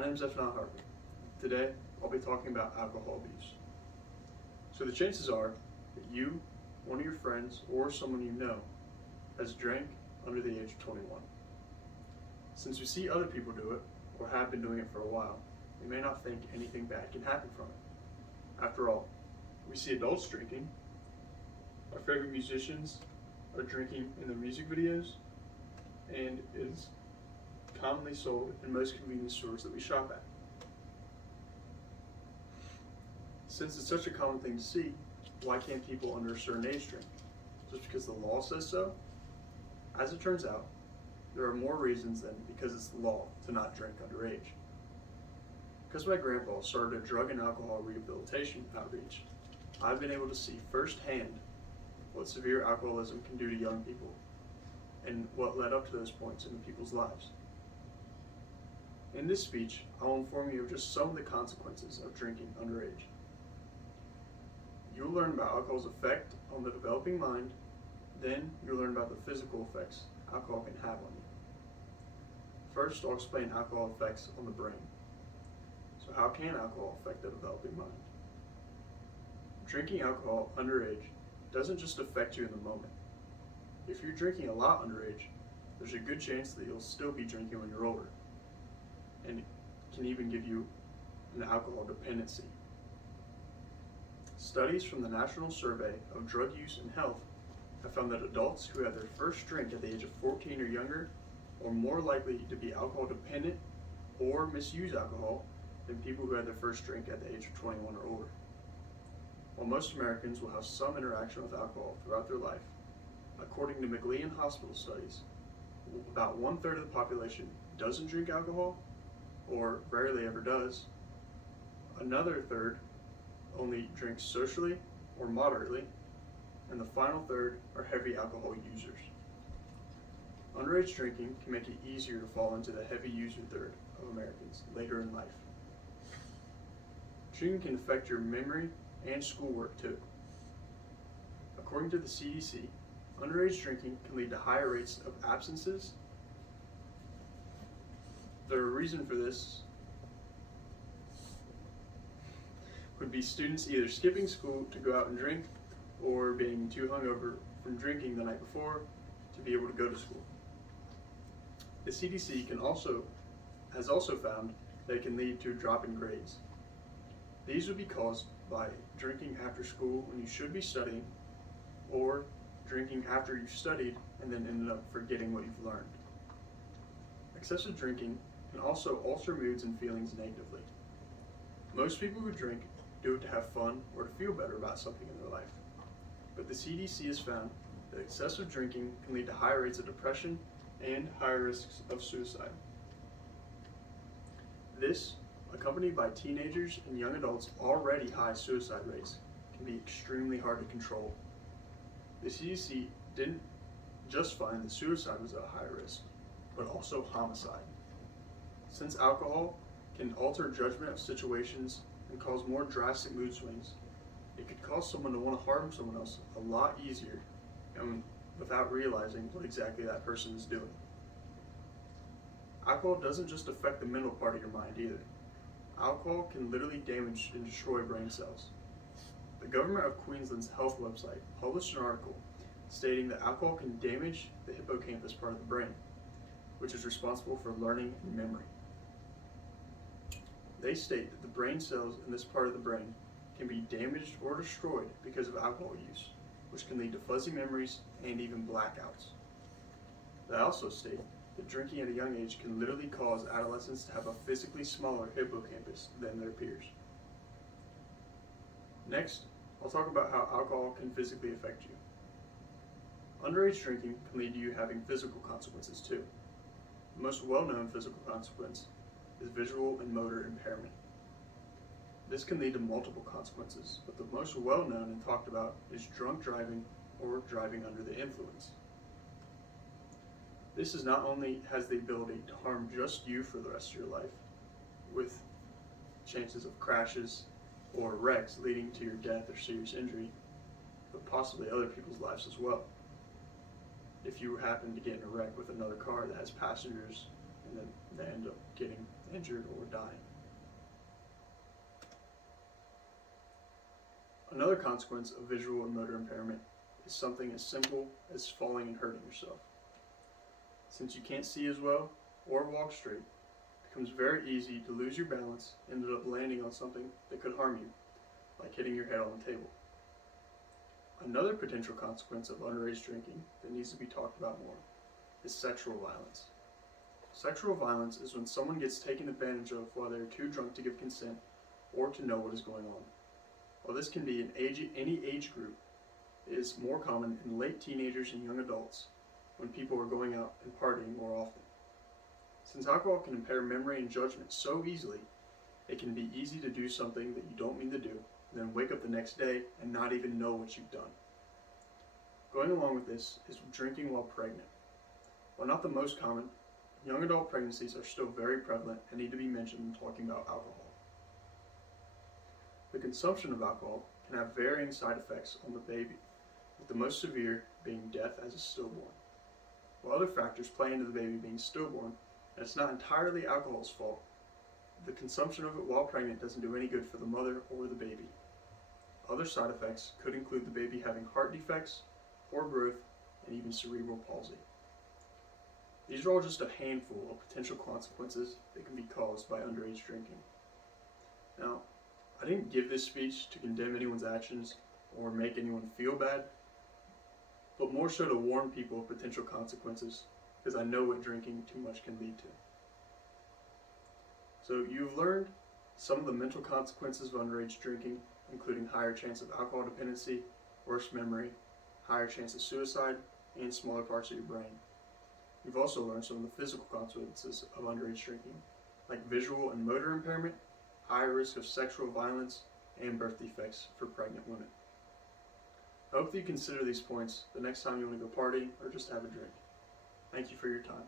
My name is Efnan Harper. Today, I'll be talking about alcohol abuse. So the chances are that you, one of your friends, or someone you know has drank under the age of 21. Since we see other people do it, or have been doing it for a while, we may not think anything bad can happen from it. After all, we see adults drinking, our favorite musicians are drinking in their music videos, and it is commonly sold in most convenience stores that we shop at. Since it's such a common thing to see, why can't people under a certain age drink? Just because the law says so? As it turns out, there are more reasons than because it's the law to not drink underage. Because my grandpa started a drug and alcohol rehabilitation outreach, I've been able to see firsthand what severe alcoholism can do to young people and what led up to those points in people's lives. In this speech, I will inform you of just some of the consequences of drinking underage. You'll learn about alcohol's effect on the developing mind, then you'll learn about the physical effects alcohol can have on you. First, I'll explain alcohol effects on the brain. So how can alcohol affect the developing mind? Drinking alcohol underage doesn't just affect you in the moment. If you're drinking a lot underage, there's a good chance that you'll still be drinking when you're older, and it can even give you an alcohol dependency. Studies from the National Survey of Drug Use and Health have found that adults who had their first drink at the age of 14 or younger are more likely to be alcohol dependent or misuse alcohol than people who had their first drink at the age of 21 or older. While most Americans will have some interaction with alcohol throughout their life, according to McLean Hospital studies, about 1/3 of the population doesn't drink alcohol or rarely ever does. Another third only drinks socially or moderately, and the final third are heavy alcohol users. Underage drinking can make it easier to fall into the heavy user third of Americans later in life. Drinking can affect your memory and schoolwork too. According to the CDC, underage drinking can lead to higher rates of absences. The reason for this would be students either skipping school to go out and drink or being too hungover from drinking the night before to be able to go to school. The CDC has also found that it can lead to a drop in grades. These would be caused by drinking after school when you should be studying, or drinking after you've studied and then ended up forgetting what you've learned. Excessive drinking can also alter moods and feelings negatively. Most people who drink do it to have fun or to feel better about something in their life. But the CDC has found that excessive drinking can lead to higher rates of depression and higher risks of suicide. This, accompanied by teenagers and young adults' already high suicide rates, can be extremely hard to control. The CDC didn't just find that suicide was at a high risk, but also homicide. Since alcohol can alter judgment of situations and cause more drastic mood swings, it could cause someone to want to harm someone else a lot easier and without realizing what exactly that person is doing. Alcohol doesn't just affect the mental part of your mind either. Alcohol can literally damage and destroy brain cells. The Government of Queensland's health website published an article stating that alcohol can damage the hippocampus part of the brain, which is responsible for learning and memory. They state that the brain cells in this part of the brain can be damaged or destroyed because of alcohol use, which can lead to fuzzy memories and even blackouts. They also state that drinking at a young age can literally cause adolescents to have a physically smaller hippocampus than their peers. Next, I'll talk about how alcohol can physically affect you. Underage drinking can lead to you having physical consequences too. The most well-known physical consequence is visual and motor impairment. This can lead to multiple consequences, but the most well-known and talked about is drunk driving or driving under the influence. This is not only has the ability to harm just you for the rest of your life, with chances of crashes or wrecks leading to your death or serious injury, but possibly other people's lives as well. If you happen to get in a wreck with another car that has passengers and then they end up getting injured, or dying. Another consequence of visual and motor impairment is something as simple as falling and hurting yourself. Since you can't see as well or walk straight, it becomes very easy to lose your balance and end up landing on something that could harm you, like hitting your head on the table. Another potential consequence of underage drinking that needs to be talked about more is sexual violence. Sexual violence is when someone gets taken advantage of while they are too drunk to give consent or to know what is going on. While this can be in any age group, it is more common in late teenagers and young adults when people are going out and partying more often. Since alcohol can impair memory and judgment so easily, it can be easy to do something that you don't mean to do, and then wake up the next day and not even know what you've done. Going along with this is drinking while pregnant. While not the most common, young adult pregnancies are still very prevalent and need to be mentioned when talking about alcohol. The consumption of alcohol can have varying side effects on the baby, with the most severe being death as a stillborn. While other factors play into the baby being stillborn, and it's not entirely alcohol's fault, the consumption of it while pregnant doesn't do any good for the mother or the baby. Other side effects could include the baby having heart defects, poor growth, and even cerebral palsy. These are all just a handful of potential consequences that can be caused by underage drinking. Now, I didn't give this speech to condemn anyone's actions or make anyone feel bad, but more so to warn people of potential consequences, because I know what drinking too much can lead to. So you've learned some of the mental consequences of underage drinking, including higher chance of alcohol dependency, worse memory, higher chance of suicide, and smaller parts of your brain. You've also learned some of the physical consequences of underage drinking, like visual and motor impairment, higher risk of sexual violence, and birth defects for pregnant women. I hope that you consider these points the next time you want to go party or just have a drink. Thank you for your time.